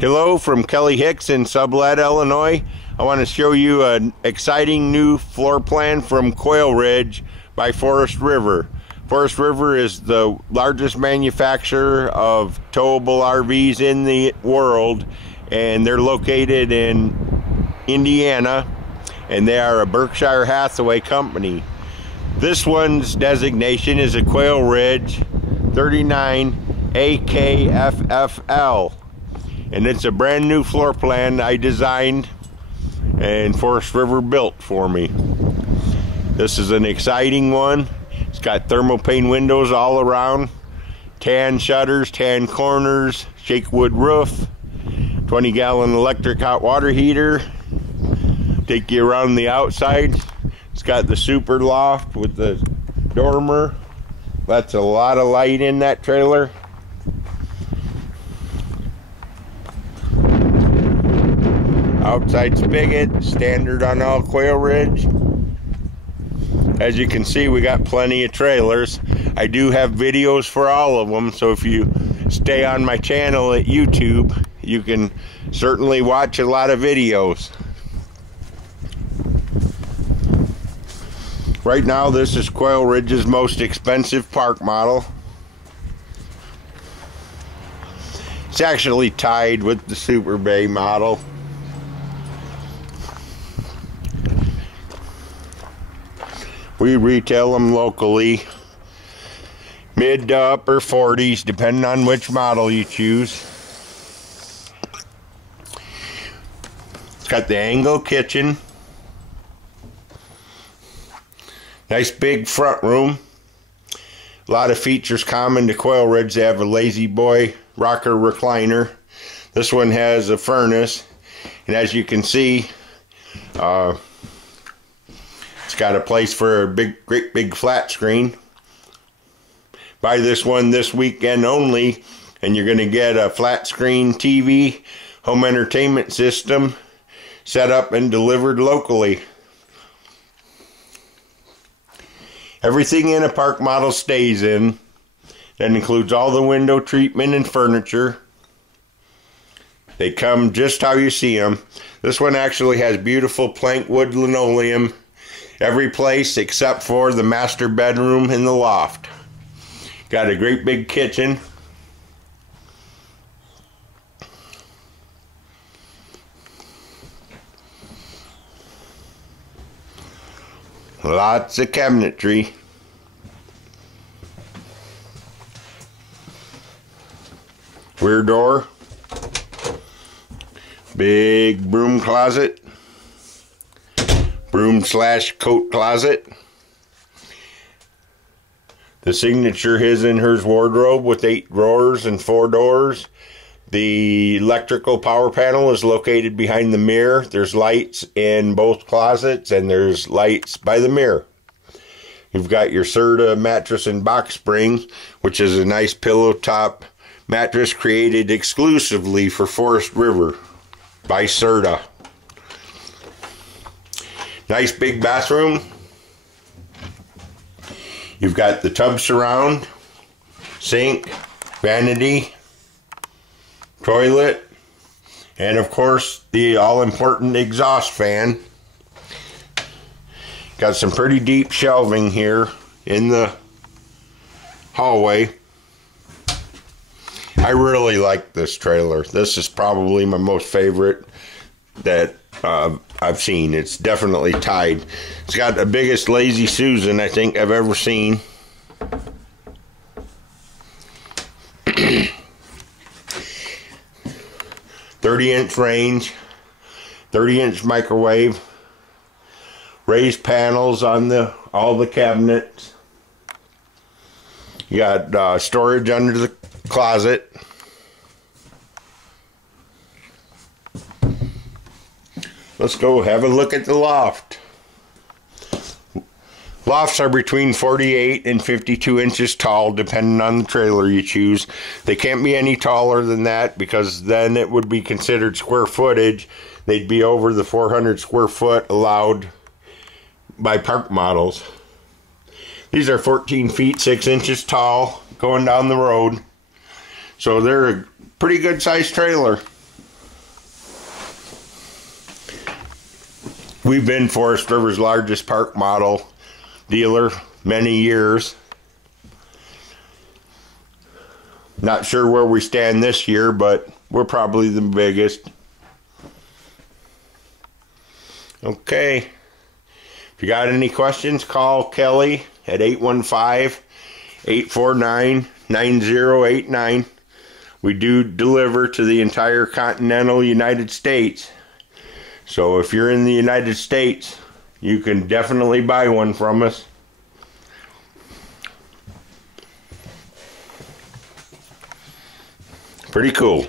Hello from Kelly Hicks in Sublette, Illinois. I want to show you an exciting new floor plan from Quailridge by Forest River. Forest River is the largest manufacturer of towable RVs in the world, and they're located in Indiana, and they are a Berkshire Hathaway company. This one's designation is a Quailridge 39AKFFL. And it's a brand new floor plan I designed and Forest River built for me. This is an exciting one. It's got thermopane windows all around, tan shutters, tan corners, shake wood roof, 20-gallon electric hot water heater. Take you around the outside. It's got the Superloft with the dormer. That's a lot of light in that trailer. Outside spigot, standard on all Quailridge. As you can see, we got plenty of trailers. I do have videos for all of them, so if you stay on my channel at YouTube, you can certainly watch a lot of videos. Right now, this is Quailridge's most expensive park model. It's actually tied with the Super Bay model. We retail them locally, mid to upper 40s, depending on which model you choose. It's got the angle kitchen, nice big front room. A lot of features common to Quailridge. They have a lazy boy rocker recliner. This one has a furnace, and as you can see, it's got a place for a great big flat screen. Buy this one this weekend only, and you're going to get a flat screen TV, home entertainment system, set up and delivered locally. Everything in a park model stays in. That includes all the window treatment and furniture. They come just how you see them. This one actually has beautiful plank wood linoleum every place except for the master bedroom and the loft. Got a great big kitchen. Lots of cabinetry. Rear door. Big broom closet. Broom/coat closet. The signature his and hers wardrobe with 8 drawers and 4 doors. The electrical power panel is located behind the mirror. There's lights in both closets, and there's lights by the mirror. You've got your Serta mattress and box spring, which is a nice pillow top mattress created exclusively for Forest River by Serta. Nice big bathroom. You've got the tub surround, sink, vanity, toilet, and of course the all-important exhaust fan. Got some pretty deep shelving here in the hallway. I really like this trailer. This is probably my most favorite that I've seen. It's definitely tied. It's got the biggest Lazy Susan I think I've ever seen. .30-inch range, 30-inch microwave, raised panels on all the cabinets. You got storage under the closet. Let's go have a look at the loft. Lofts are between 48 and 52 inches tall, depending on the trailer you choose. They can't be any taller than that, because then it would be considered square footage. They'd be over the 400 square foot allowed by park models. These are 14 feet 6 inches tall, going down the road. So they're a pretty good sized trailer. We've been Forest River's largest park model dealer many years. Not sure where we stand this year, but we're probably the biggest. Okay. If you got any questions, call Kelly at 815-849-9089. We do deliver to the entire continental United States. So if you're in the United States, you can definitely buy one from us. Pretty cool.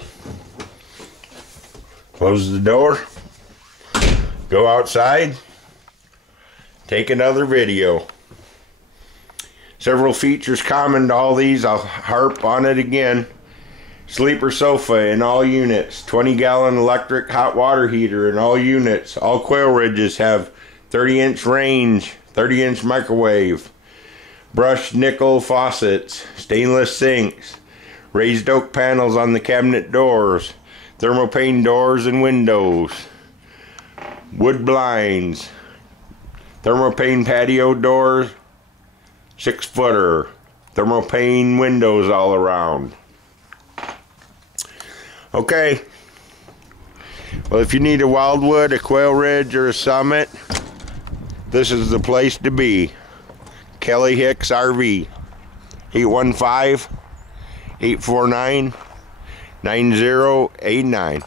Close the door. Go outside. Take another video. Several features common to all these. I'll harp on it again. Sleeper sofa in all units. 20-gallon electric hot water heater in all units. All Quailridges have 30-inch range, 30-inch microwave. Brushed nickel faucets. Stainless sinks. Raised oak panels on the cabinet doors, thermopane doors and windows, wood blinds, thermopane patio doors, 6-footer, thermopane windows all around. Okay, well, if you need a Wildwood, a Quailridge, or a Summit, this is the place to be. Kelly Hicks RV, 815-849-9089.